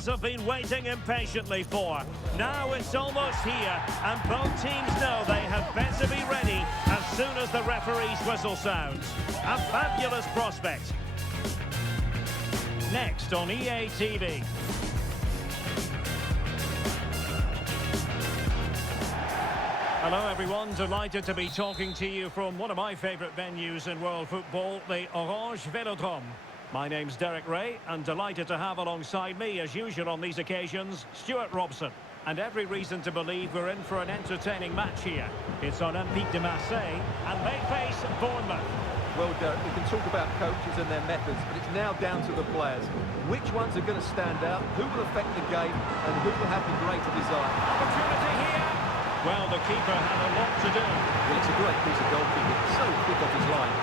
fans have been waiting impatiently for. Now it's almost here, and both teams know they had better be ready as soon as the referee's whistle sounds. A fabulous prospect. Next on EA TV. Hello everyone, delighted to be talking to you from one of my favourite venues in world football, the Orange Velodrome. My name's Derek Ray, and delighted to have alongside me, as usual on these occasions, Stuart Robson. And every reason to believe we're in for an entertaining match here. It's Olympique de Marseille, and they face Bournemouth. Well, Derek, we can talk about coaches and their methods, but it's now down to the players. Which ones are going to stand out, who will affect the game, and who will have the greater desire? Opportunity here! Well, the keeper had a lot to do. Well, it's a great piece of goalkeeping, so quick off his line.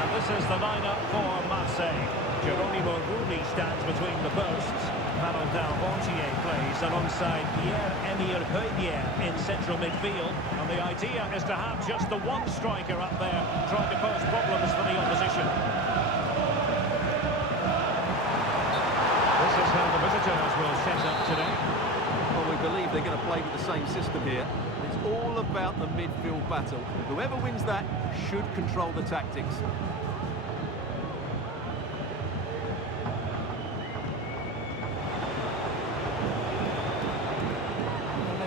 And this is the lineup for Marseille. Geronimo Rulli stands between the posts. Valentin Rongier plays alongside Pierre-Emile Heubier in central midfield. And the idea is to have just the one striker up there trying to pose problems for the opposition. This is how the visitors will set up today. Well, we believe they're going to play with the same system here. It's all about the midfield battle. Whoever wins that should control the tactics.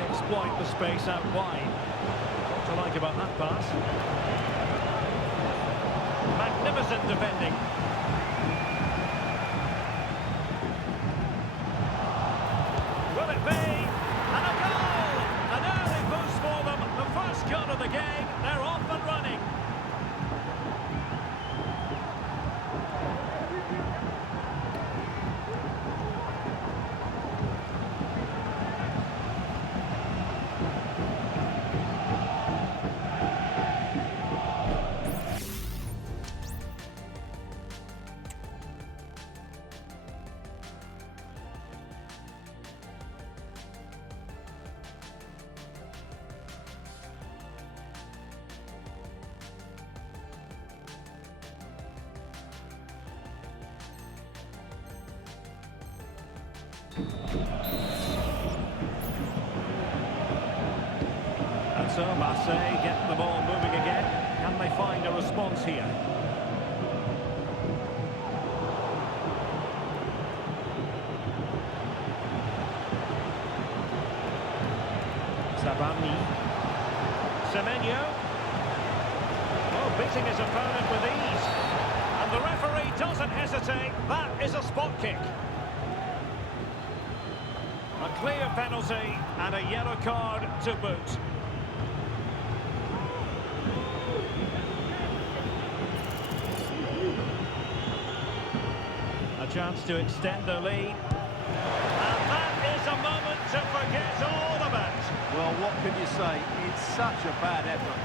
Exploit the space out wide. What to like about that pass? Magnificent defending. Will it be? And a goal! An early boost for them. The first goal of the game. They're off and running. And so Marseille get the ball moving again. Can they find a response here? Sabani. Semenyo. Oh, beating his opponent with ease. And the referee doesn't hesitate. That is a spot kick. A clear penalty and a yellow card to boot. A chance to extend the lead. And that is a moment to forget all about. Well, what can you say? It's such a bad effort.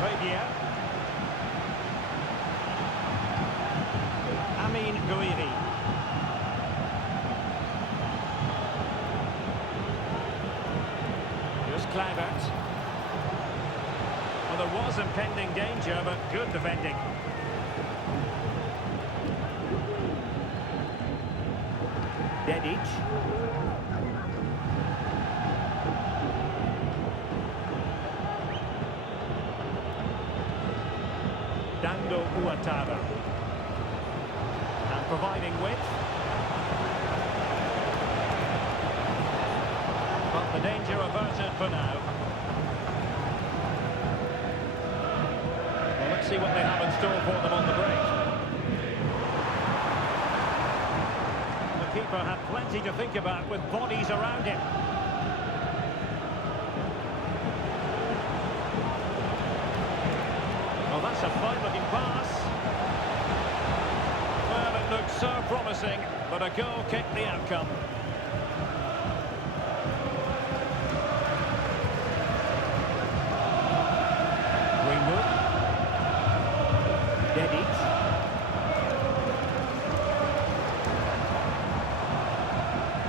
Heubier. Amin Gouiri. Here's Kluivert. Well, there was impending danger, but good defending. Dedic. Dando Ouattara. And providing width. But the danger averted for now. Well, let's see what they have in store for them on the break. The keeper had plenty to think about with bodies around him. Well, that's a fine-looking pass. Well, it looked so promising, but a goal kicked the outcome. Greenwood. Dedic.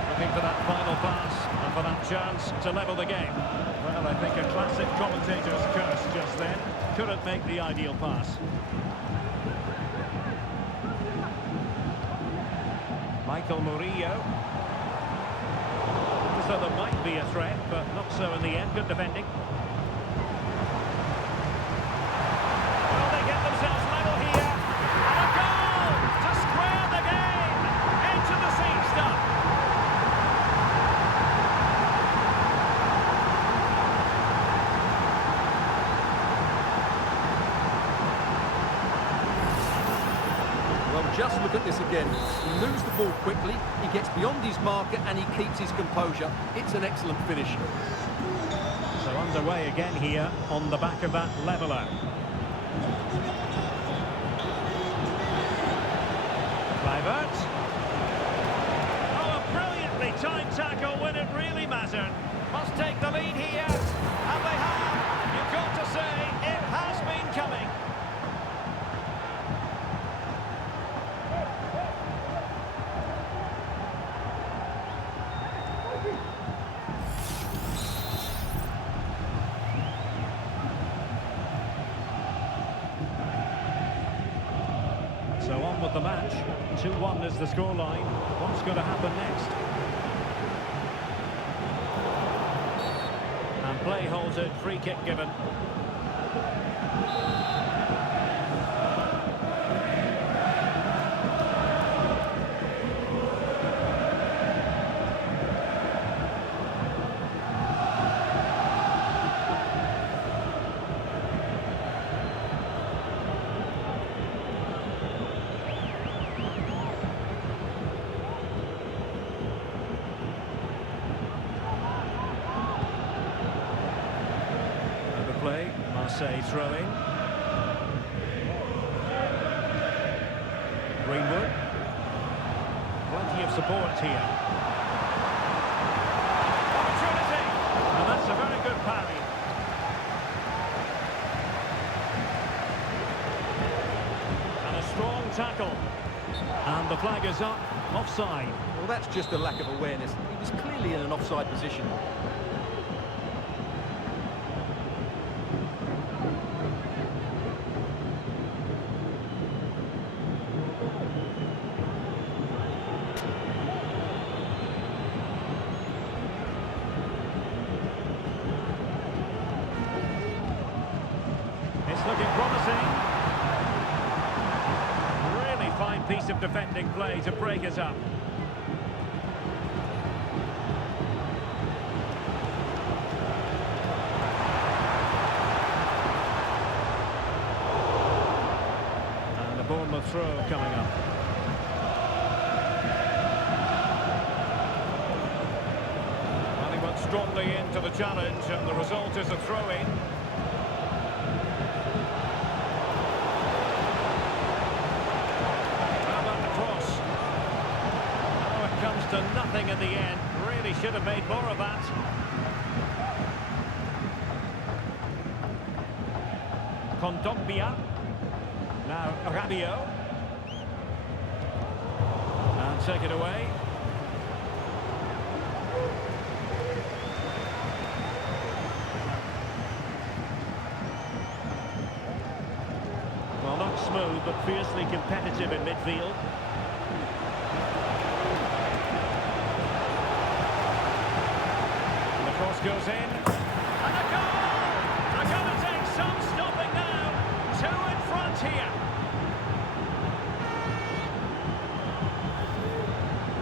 Looking for that final pass and for that chance to level the game. Well, I think a classic commentator's curse just then. Couldn't make the ideal pass. Michael Murillo. So there might be a threat, but not so in the end. Good defending. Well, they get themselves level here. And a goal to square the game. Into the seat stuff. Well, just look at this again. He moves the ball quickly, he gets beyond his marker and he keeps his composure. It's an excellent finish. So underway again here on the back of that leveller. Kluivert. Oh, a brilliantly timed tackle when it really mattered. Must take the lead here. And they have. You've got to say, it has been coming. So on with the match. 2-1 is the scoreline. What's going to happen next? And play halted, free kick given. Play, Marseille throw-in. Greenwood. Plenty of support here. Opportunity! And that's a very good parry. And a strong tackle. And the flag is up, offside. Well, that's just a lack of awareness. He was clearly in an offside position. It's looking promising. Really fine piece of defending play to break it up. And the Bournemouth throw coming up. And he went strongly into the challenge, and the result is a throw-in. Comes to nothing in the end. Really should have made more of that. Kondogbia. Now Rabiot. And take it away. Well, not smooth, but fiercely competitive in midfield. Cross goes in, and a goal! They're going to take some stopping now. 2 in front here.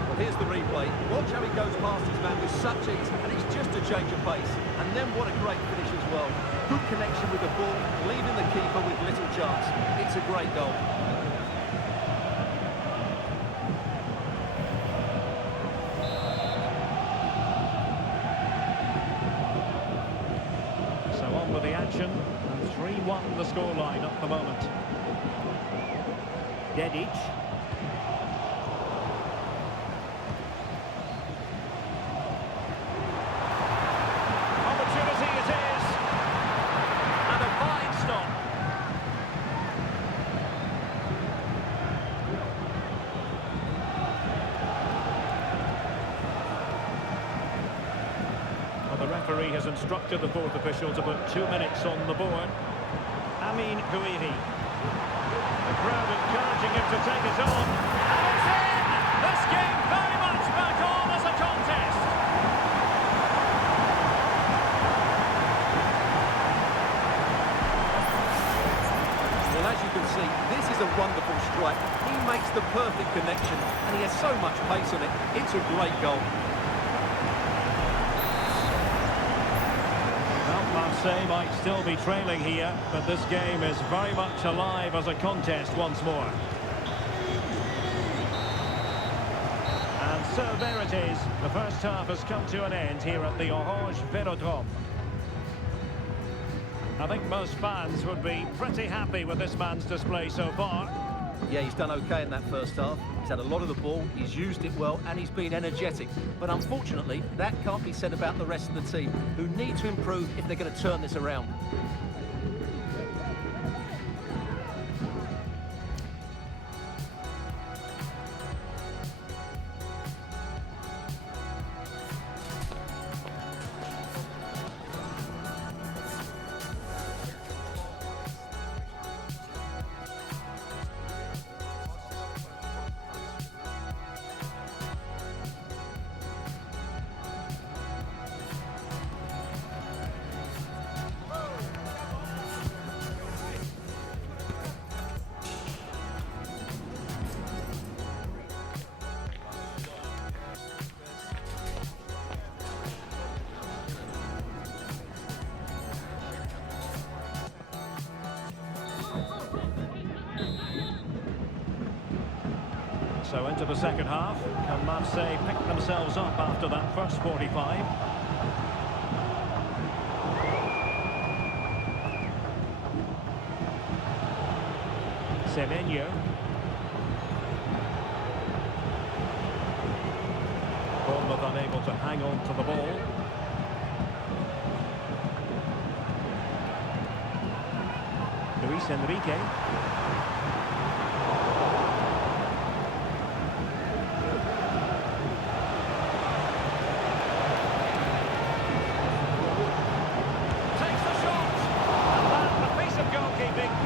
Well, here's the replay. Watch how he goes past his man with such ease, and it's just a change of pace. And then what a great finish as well. Good connection with the ball, leaving the keeper with little chance. It's a great goal. With the action, and 3-1 the scoreline at the moment. Dedic. Opportunity it is, and a fine stop. Well, the referee referee has instructed the fourth official to put 2 minutes on the board. Amin Gouiri. The crowd encouraging him to take it on. And it's in! This game very much back on as a contest. Well, as you can see, this is a wonderful strike. He makes the perfect connection, and he has so much pace on it. It's a great goal. Well, Marseille might still be trailing here, but this game is very much alive as a contest once more. And so there it is. The first half has come to an end here at the Orange Velodrome. I think most fans would be pretty happy with this man's display so far. Yeah, he's done okay in that first half. He's had a lot of the ball, he's used it well, and he's been energetic. But unfortunately, that can't be said about the rest of the team, who need to improve if they're going to turn this around. So into the second half, can Marseille pick themselves up after that first 45? Semenyo. Bournemouth unable to hang on to the ball. Luis Enrique.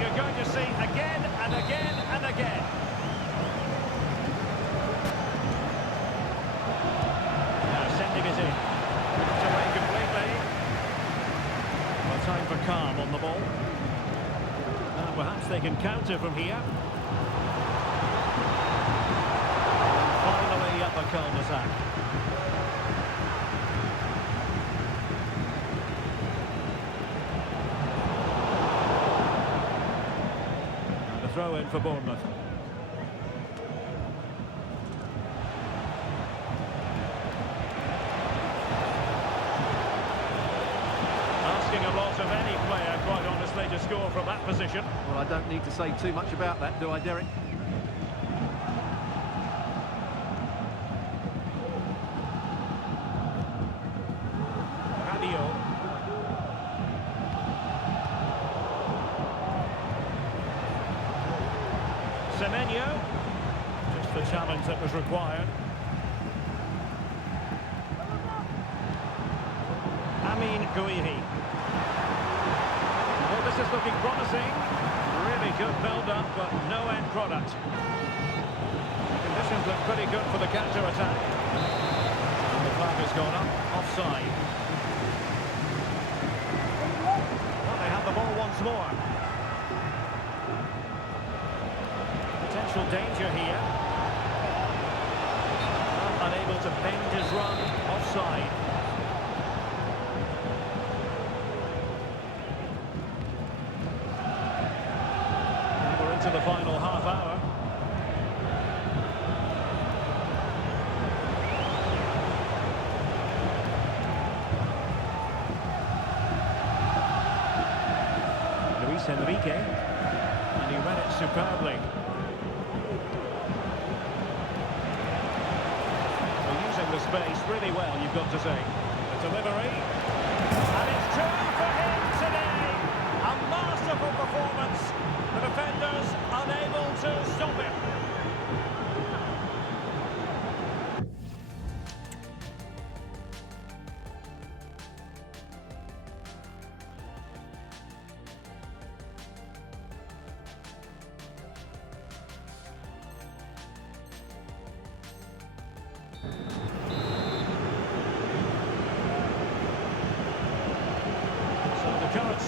You're going to see again and again and again. Now sending it in. It's away completely. Well, time for calm on the ball. And perhaps they can counter from here. Finally up a cul-de-sac. Throw in for Bournemouth. Asking a lot of any player, quite honestly, to score from that position. Well, I don't need to say too much about that, do I, Derek? Semenyo, just the challenge that was required. Amin Gouiri. Well, this is looking promising. Really good build-up, but no end product. Conditions look pretty good for the counter-attack. And the flag has gone up, offside. Well, they have the ball once more. Potential danger here. Unable to bend his run, offside. And we're into the final half hour. Luis Enrique, and he read it superbly. The space really well, you've got to say. The delivery, and it's two for him today. A masterful performance. The defenders unable to stop him.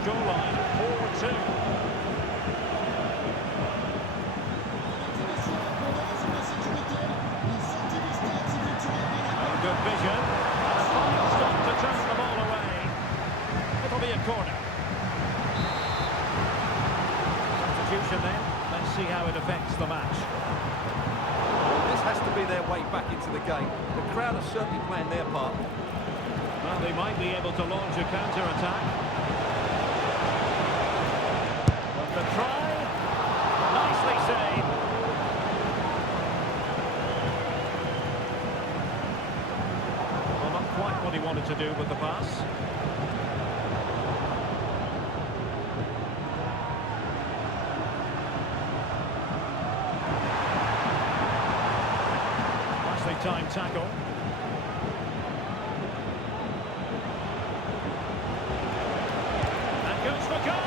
scoreline 4-2. Good vision. And a fine stop to turn the ball away. It'll be a corner. Substitution then. Let's see how it affects the match. Well, this has to be their way back into the game. The crowd are certainly playing their part. Well, they might be able to launch a counter-attack. But the try. Nicely saved. Well, not quite what he wanted to do with the pass. Time tackle. And goes for goal!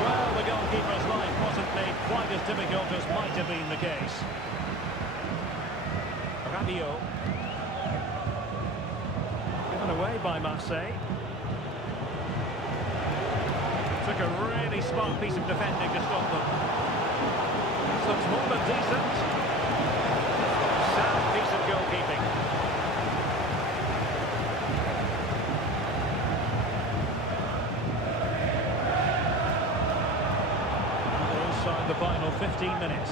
Well, the goalkeeper's life wasn't made quite as difficult as might have been the case. Rabiot. Given away by Marseille. Took a really smart piece of defending to stop them. This looks more than decent. Sound piece of goalkeeping. We're inside the final 15 minutes.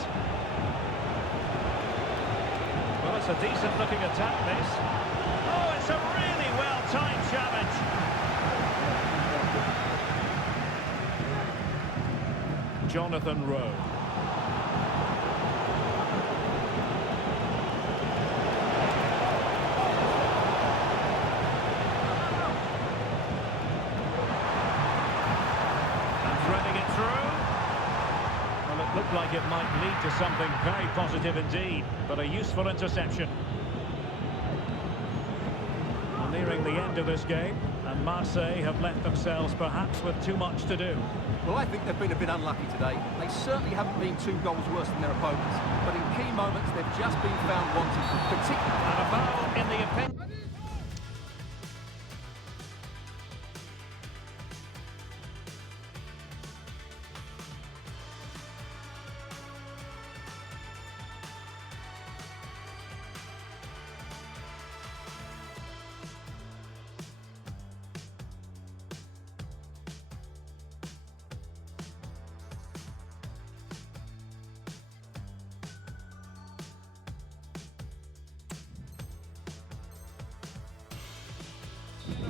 Well, it's a decent looking attack, this. Oh, it's a really well-timed challenge. Jonathan Rowe. Looked like it might lead to something very positive indeed, but a useful interception. We're nearing the end of this game, and Marseille have left themselves perhaps with too much to do. Well, I think they've been a bit unlucky today. They certainly haven't been 2 goals worse than their opponents, but in key moments they've just been found wanting, particularly... And a foul in the opinion.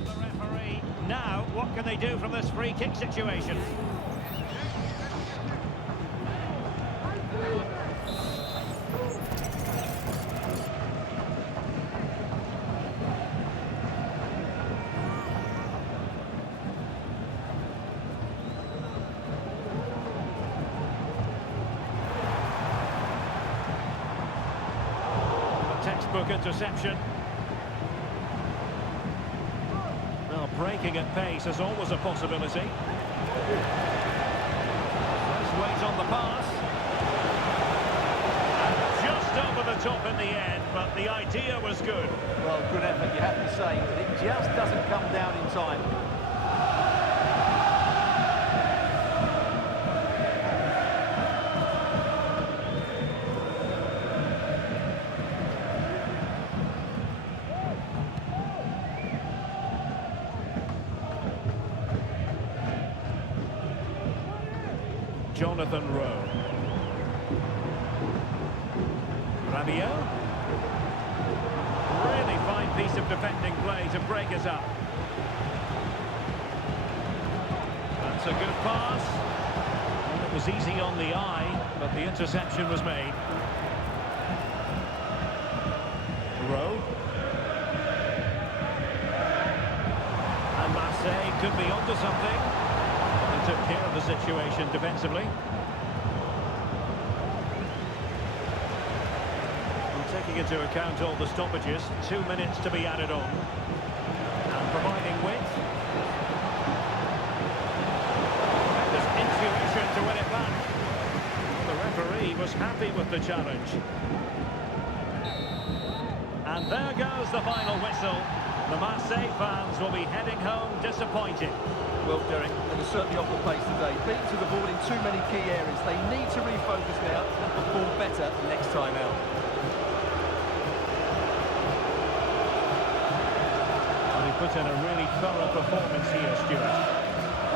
The referee. Now, what can they do from this free kick situation? The textbook interception. Breaking at pace is always a possibility. Let's wait on the pass. And just over the top in the end, but the idea was good. Well, good effort, you have to say, but it just doesn't come down in time. Jonathan Rowe. Rabiot. Really fine piece of defending play to break us up. That's a good pass. Well, it was easy on the eye, but the interception was made. Rowe. And Marseille could be onto something. Took care of the situation defensively. And taking into account all the stoppages, 2 minutes to be added on. And providing width. Tremendous intuition to win it back. The referee was happy with the challenge. And there goes the final whistle. The Marseille fans will be heading home disappointed. Well, Derek, they were certainly off the pace today. Beaten to the ball in too many key areas. They need to refocus now and perform better next time out. And he put in a really thorough performance here, Stuart.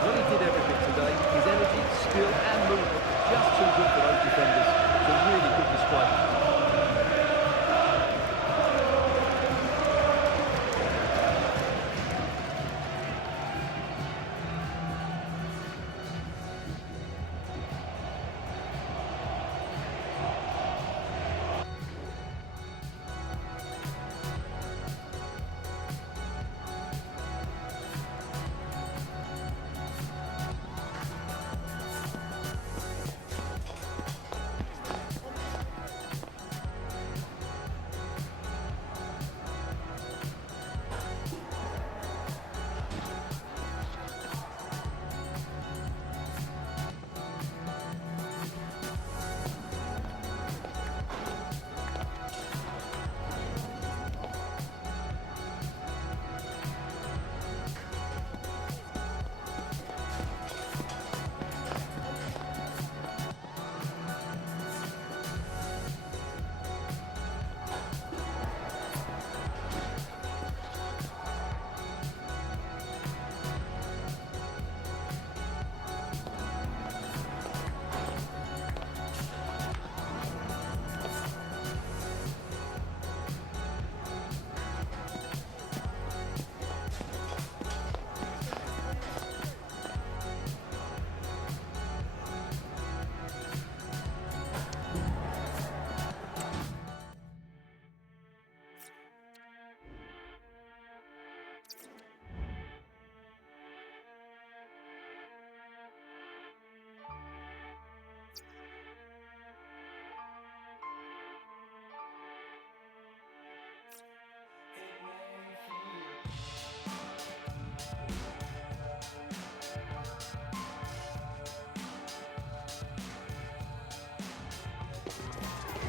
Well, he did everything today. His energy, skill and movement, just too good for those defenders. It's a really good display.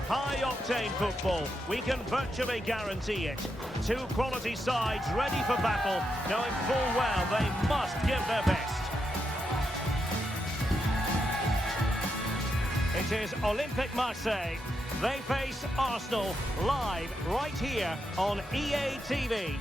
High-octane football, we can virtually guarantee it. Two quality sides ready for battle, knowing full well they must give their best. It is Olympique Marseille. They face Arsenal live right here on EA TV.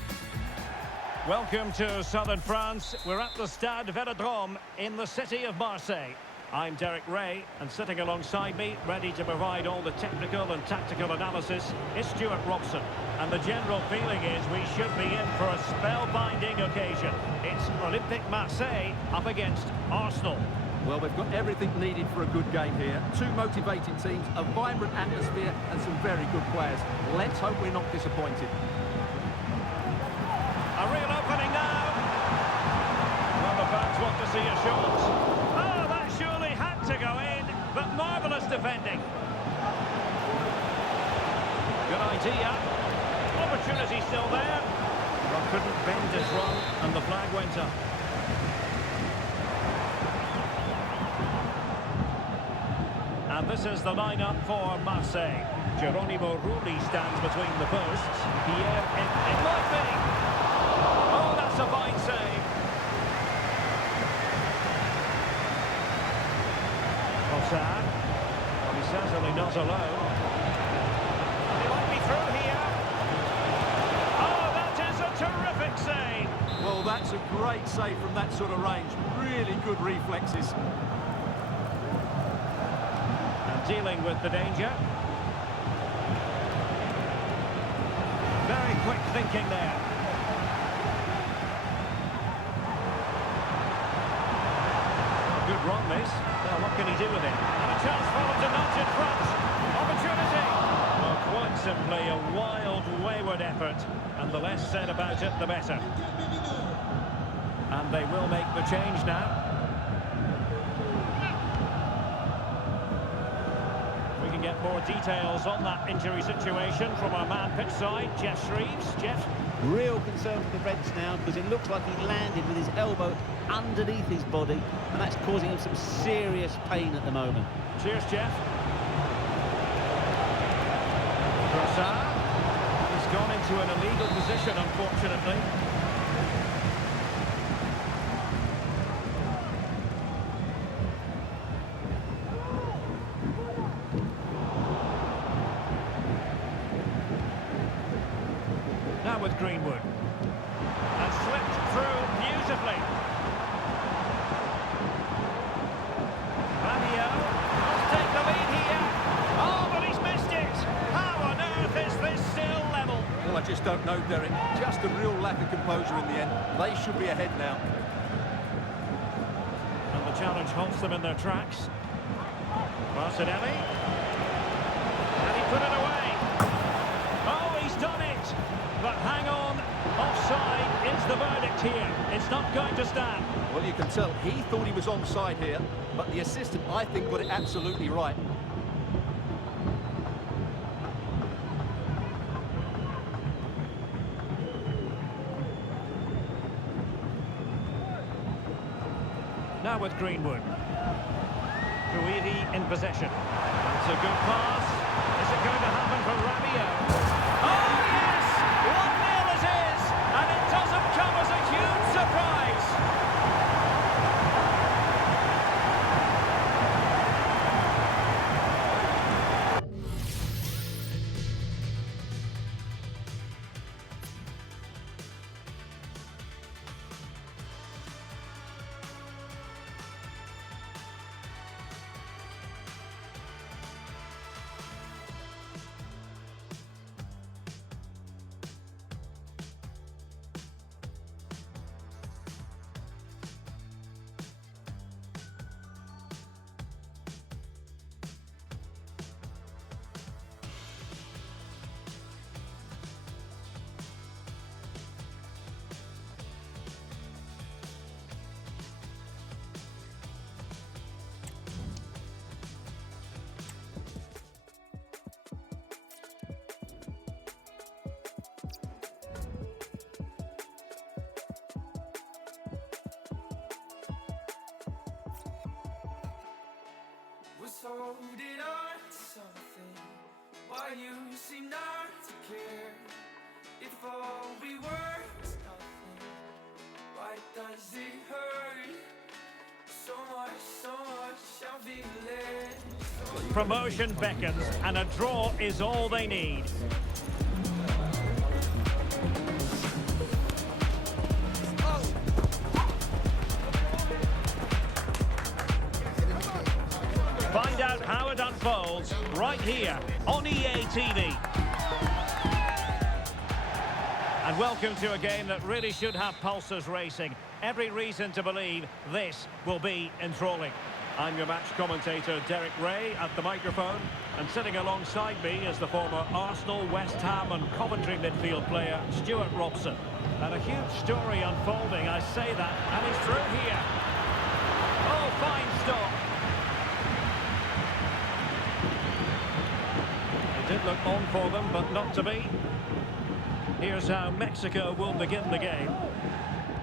Welcome to southern France. We're at the Stade Velodrome in the city of Marseille. I'm Derek Ray, and sitting alongside me, ready to provide all the technical and tactical analysis, is Stuart Robson. And the general feeling is we should be in for a spellbinding occasion. It's Olympique Marseille up against Arsenal. Well, we've got everything needed for a good game here. Two motivating teams, a vibrant atmosphere, and some very good players. Let's hope we're not disappointed. A real opening now. Well, the fans want to see a shot. Oh, that surely had to go in, but marvellous defending. Good idea. Opportunity still there. Well, couldn't bend his run, and the flag went up. And this is the lineup for Marseille. Geronimo Rulli stands between the posts. Pierre, it might be. Oh, that's a fine save. Ossard. Well, he's certainly not alone. He might be through here. Oh, that is a terrific save. Well, that's a great save from that sort of range. Really good reflexes. Dealing with the danger. Very quick thinking there. Good run, this. Now, what can he do with it? And a chance for him to nudge in front. Opportunity. Well, quite simply a wild, wayward effort. And the less said about it, the better. And they will make the change now. Get more details on that injury situation from our man pitch side, Jeff Shreves. Jeff? Real concern for the Reds now because it looks like he landed with his elbow underneath his body and that's causing him some serious pain at the moment. Cheers, Jeff. Trossard. He's gone into an illegal position, unfortunately. with Greenwood. And slipped through beautifully. Fabio must take the lead here. Oh, but he's missed it. How on earth is this still level? Well, I just don't know, Derek. Just a real lack of composure in the end. They should be ahead now. And the challenge halts them in their tracks. Martinelli. And he put it away. Oh, he's done it. But hang on. Offside is the verdict here. It's not going to stand. Well, you can tell he thought he was onside here, but the assistant, I think, got it absolutely right. Now with Greenwood. Ruidi in possession. It's a good pass. Is it going to happen for Rabiot? Oh, yes! 1-0 it is! And it doesn't come as a huge surprise. Was holding on to something while you seem not to care. If all we were was nothing, why does it hurt so much I'm feeling? Promotion beckons and a draw is all they need. Find out how it unfolds right here on EA TV. And welcome to a game that really should have pulses racing. Every reason to believe this will be enthralling. I'm your match commentator Derek Ray at the microphone, and sitting alongside me is the former Arsenal, West Ham and Coventry midfield player Stuart Robson. And a huge story unfolding, I say that, and he's through here. Oh, fine stop. It did look on for them, but not to be. Here's how Mexico will begin the game.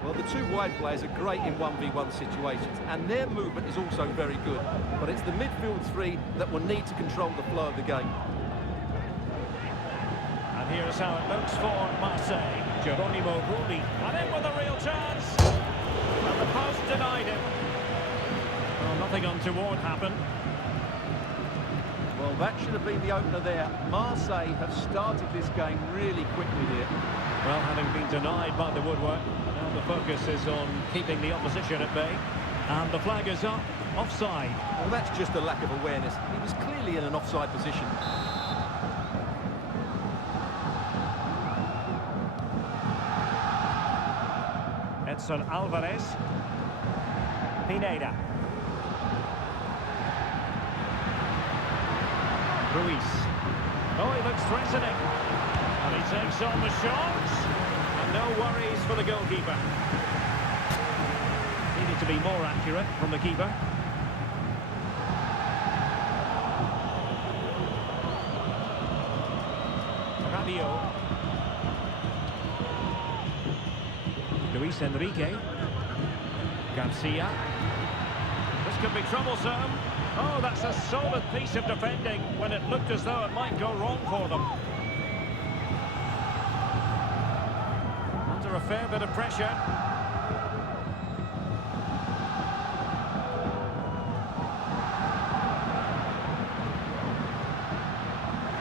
Well, the two wide players are great in 1v1 situations, and their movement is also very good. But it's the midfield three that will need to control the flow of the game. And here's how it looks for Marseille. Geronimo Rulli, and in with a real chance. And the post denied him. Well, nothing untoward happened. Well, that should have been the opener there. Marseille have started this game really quickly here. Well, having been denied by the woodwork, now the focus is on keeping the opposition at bay. And the flag is up, offside. Well, that's just a lack of awareness. He was clearly in an offside position. Edson Alvarez. Pineda. Ruiz. Oh, he looks threatening. And he takes on the shot. And no worries for the goalkeeper. Needed to be more accurate from the keeper. Rabiot. Luis Enrique. Garcia. This could be troublesome. Oh, that's a solid piece of defending when it looked as though it might go wrong for them. Under a fair bit of pressure.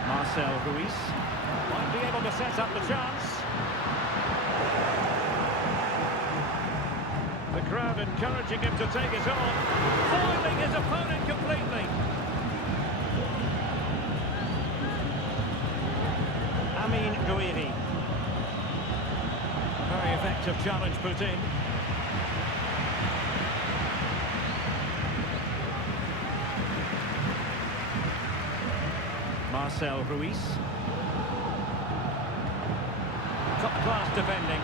Marcel Ruiz might be able to set up the chance. crowd encouraging him to take it on. Foiling his opponent completely. Amin Gouiri. Very effective challenge put in. Marcel Ruiz. Top-class defending.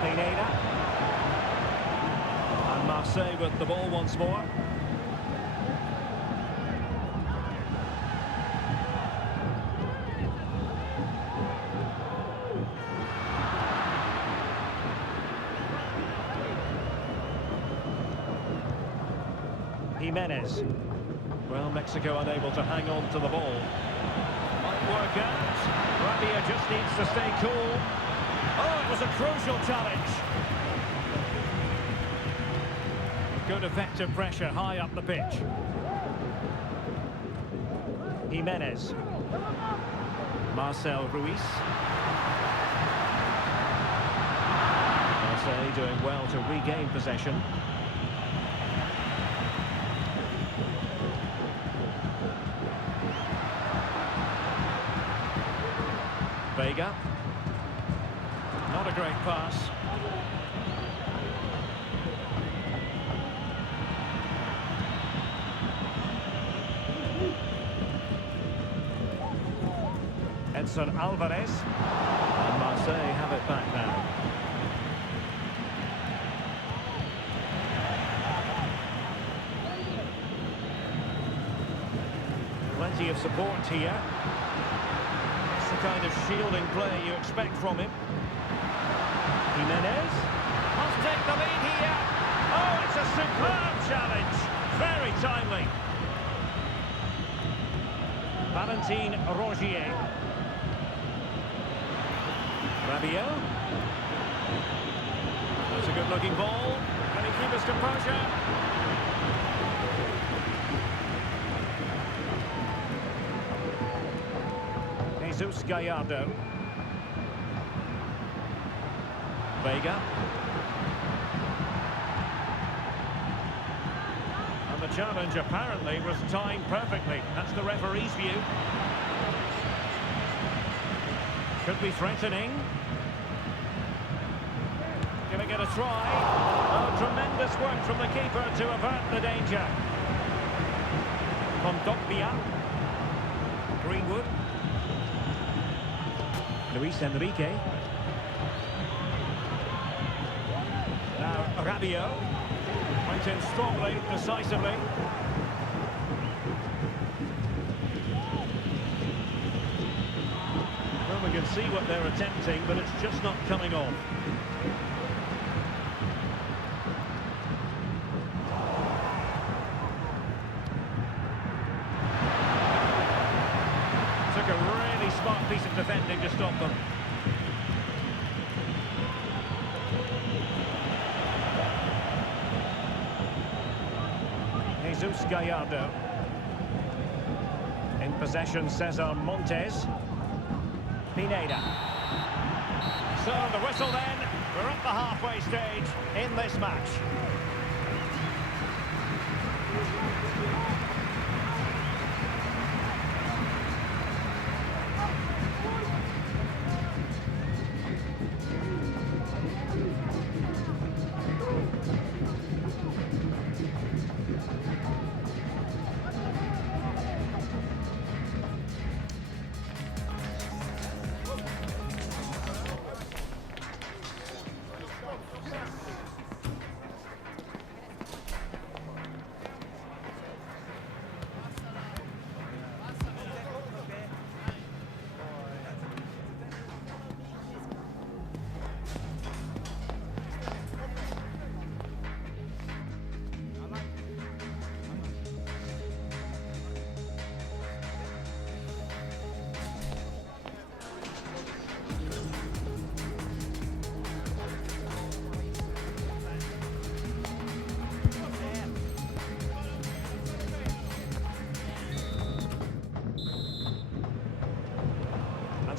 Pineda. And Marseille with the ball once more. Jimenez. Well, Mexico unable to hang on to the ball. Might work out. Rabia just needs to stay cool. Oh, it was a crucial challenge. Good effective pressure high up the pitch. Jimenez. Marcel Ruiz. Marseille doing well to regain possession. Vega. Not a great pass. Edson Alvarez. And Marseille have it back now. Plenty of support here. That's the kind of shielding play you expect from him. Jimenez must take the lead here. Oh, it's a superb challenge. Very timely. Valentin Rogier. Rabiot. That's a good-looking ball. Can he keep his composure? Jesus Gallardo. Vega. And the challenge apparently was timed perfectly. That's the referee's view. Could be threatening. Gonna get a try. Oh, tremendous work from the keeper to avert the danger. Kondogbia. Greenwood. Luis Enrique. Now Rabiot went in strongly, decisively. Well, we can see what they're attempting, but it's just not coming off. Took a really smart piece of defending to stop them. Jesus Gallardo. In possession, Cesar Montes. Pineda. So the whistle then. We're at the halfway stage in this match.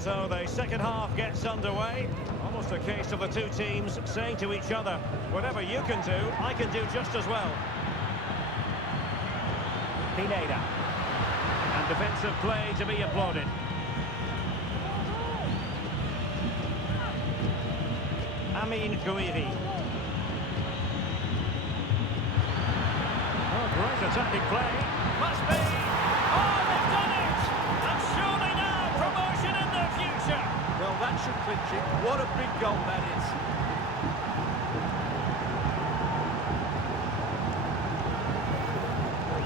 So the second half gets underway. Almost a case of the two teams saying to each other, whatever you can do, I can do just as well. Pineda. And defensive play to be applauded. Amin Gouiri. Oh, great attacking play. Must be. Oh, they've done it! And surely now promotion in their future. Well, that should clinch it. What a big goal that is.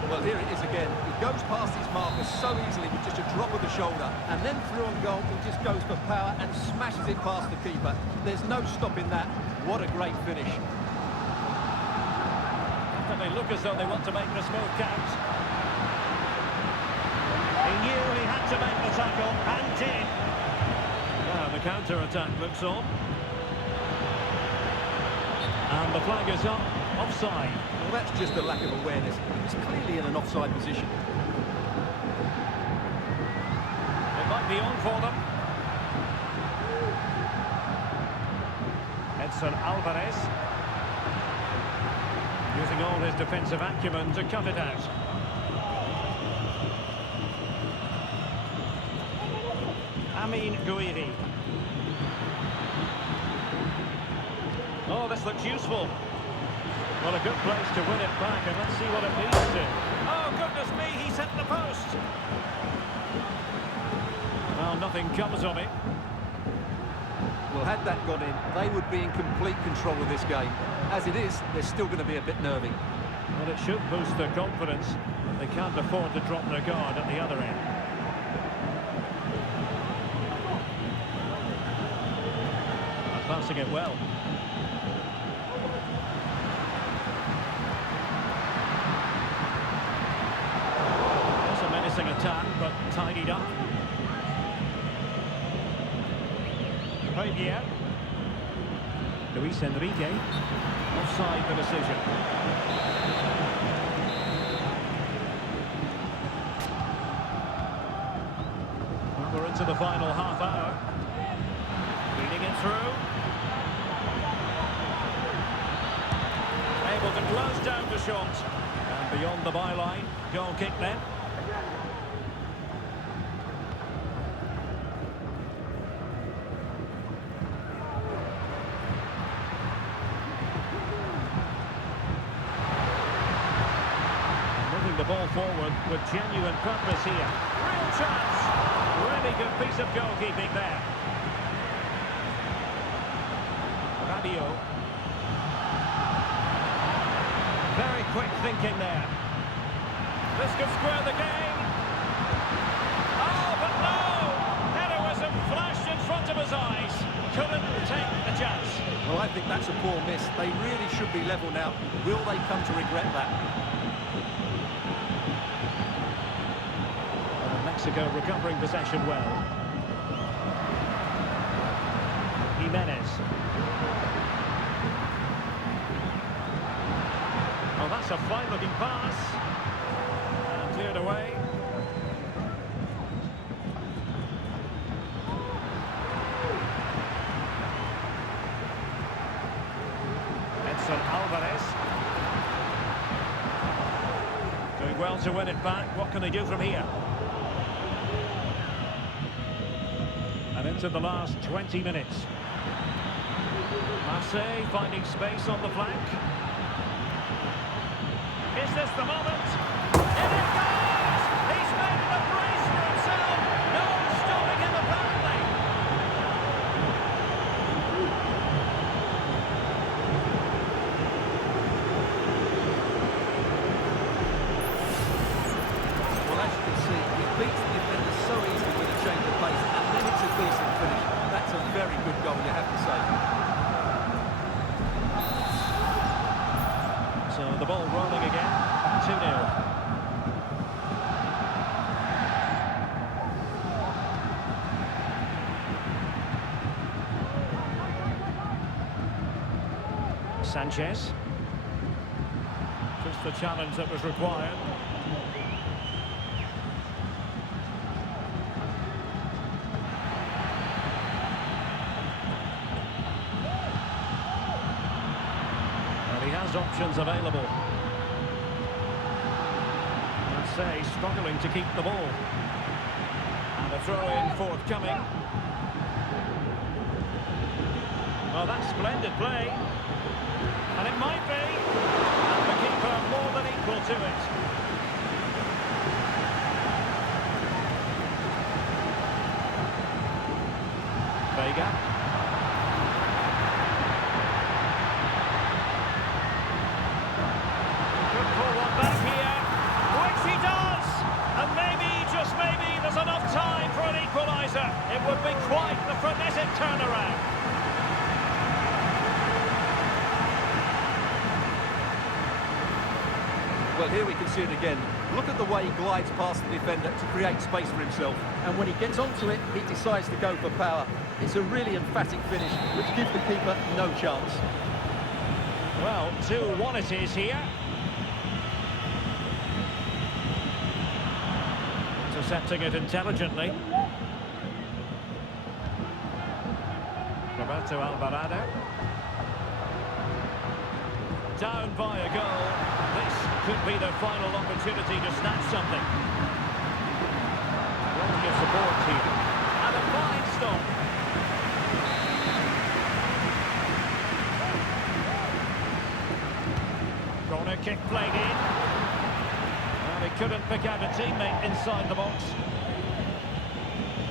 Well, here it is again. He goes past his marker so easily with just a drop of the shoulder. And then through on goal, he just goes for power and smashes it past the keeper. There's no stopping that. What a great finish. And they look as though they want to make this move count. He knew he had to make the tackle, and did. Now the counter-attack looks on. And the flag is up, offside. Well, that's just a lack of awareness. He was clearly in an offside position. It might be on for them. Edson Alvarez. Using all his defensive acumen to cut it out. Amin Gouiri. Oh, this looks useful. Well, a good place to win it back, and let's see what it leads to. Oh, goodness me, he's hit the post. Well, nothing comes of it. Well, had that gone in, they would be in complete control of this game. As it is, they're still going to be a bit nervy. Well, it should boost their confidence, but they can't afford to drop their guard at the other end. Passing it well. It's a menacing attack, but tidied up. Javier. Luis Enrique. Offside the decision. We're into the final half hour. Feeding it through. Able to close down the shot. And beyond the byline, goal kick then. Moving the ball forward with genuine purpose here. Real chance. Really good piece of goalkeeping there. Rabiot. Very quick thinking there. This could square the game. Oh, but no! Heroism flashed in front of his eyes. Couldn't take the chance. Well, I think that's a poor miss. They really should be level now. Will they come to regret that? Mexico recovering possession well. Jimenez. Oh, that's a fine-looking pass. And cleared away. Edson Alvarez. Doing well to win it back. What can they do from here? And into the last 20 minutes. Marseille finding space on the flank. Is this the moment? In it goes! He's made the brace for himself! No stopping him, apparently! Well, as you can see, he beats the defender so easily with a change of pace, and then it's a decent finish. That's a very good goal, you have to say. So the ball rolling again, 2-0. Sanchez. Just the challenge that was required. has options available. Say struggling to keep the ball. And a throw-in forthcoming. Well, that's splendid play. And it might be. And the keeper more than equal to it. Vega. Could pull one back here. Which he does! And maybe, just maybe, there's enough time for an equaliser. It would be quite the frenetic turnaround. Well, here we can see it again. Look at the way he glides past the defender to create space for himself. And when he gets onto it, he decides to go for power. It's a really emphatic finish, which gives the keeper no chance. Well, 2-1 it is here. Intercepting it intelligently. Roberto Alvarado. Down by a goal. This could be their final opportunity to snatch something. Plenty of support here. And a fine stop. Corner kick played in. And he couldn't pick out a teammate inside the box.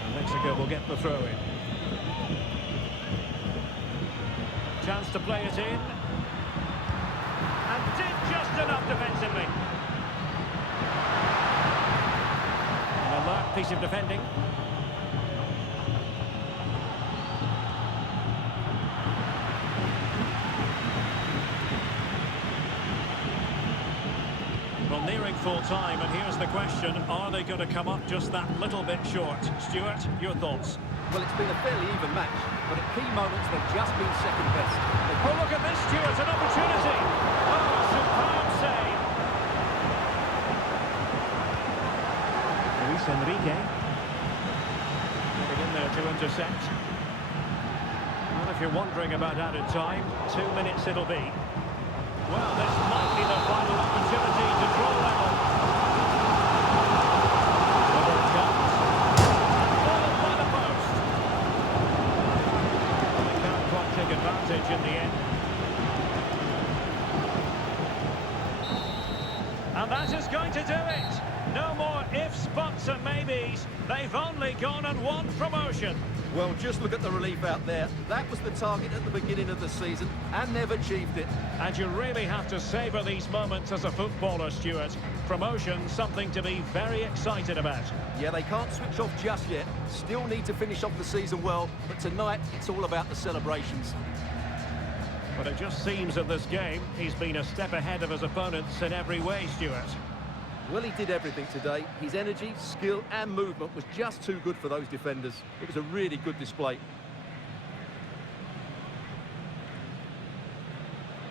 And Mexico will get the throw in. Chance to play it in. And did just enough defensively. An alert piece of defending. Well, nearing full time, and here's the question, are they going to come up just that little bit short? Stuart, your thoughts? Well, it's been a fairly even match, but at key moments they've just been second best. Oh, look at this, Stuart, an opportunity! Oh, superb save! Luis Enrique. Getting in there to intercept. Well, if you're wondering about added time, 2 minutes it'll be. Well, this might be the final opportunity to draw level. Whether it comes. Ball by the post. They can't quite take advantage in the end. And that is going to do it. No more ifs, buts and maybes. They've only gone and won promotion. Well, just look at the relief out there. That was the target at the beginning of the season, and they've achieved it. And you really have to savour these moments as a footballer, Stuart. Promotion, something to be very excited about. Yeah, they can't switch off just yet. Still need to finish off the season well, but tonight it's all about the celebrations. But it just seems that this game, he's been a step ahead of his opponents in every way, Stuart. Well, he did everything today. His energy, skill and movement was just too good for those defenders. It was a really good display.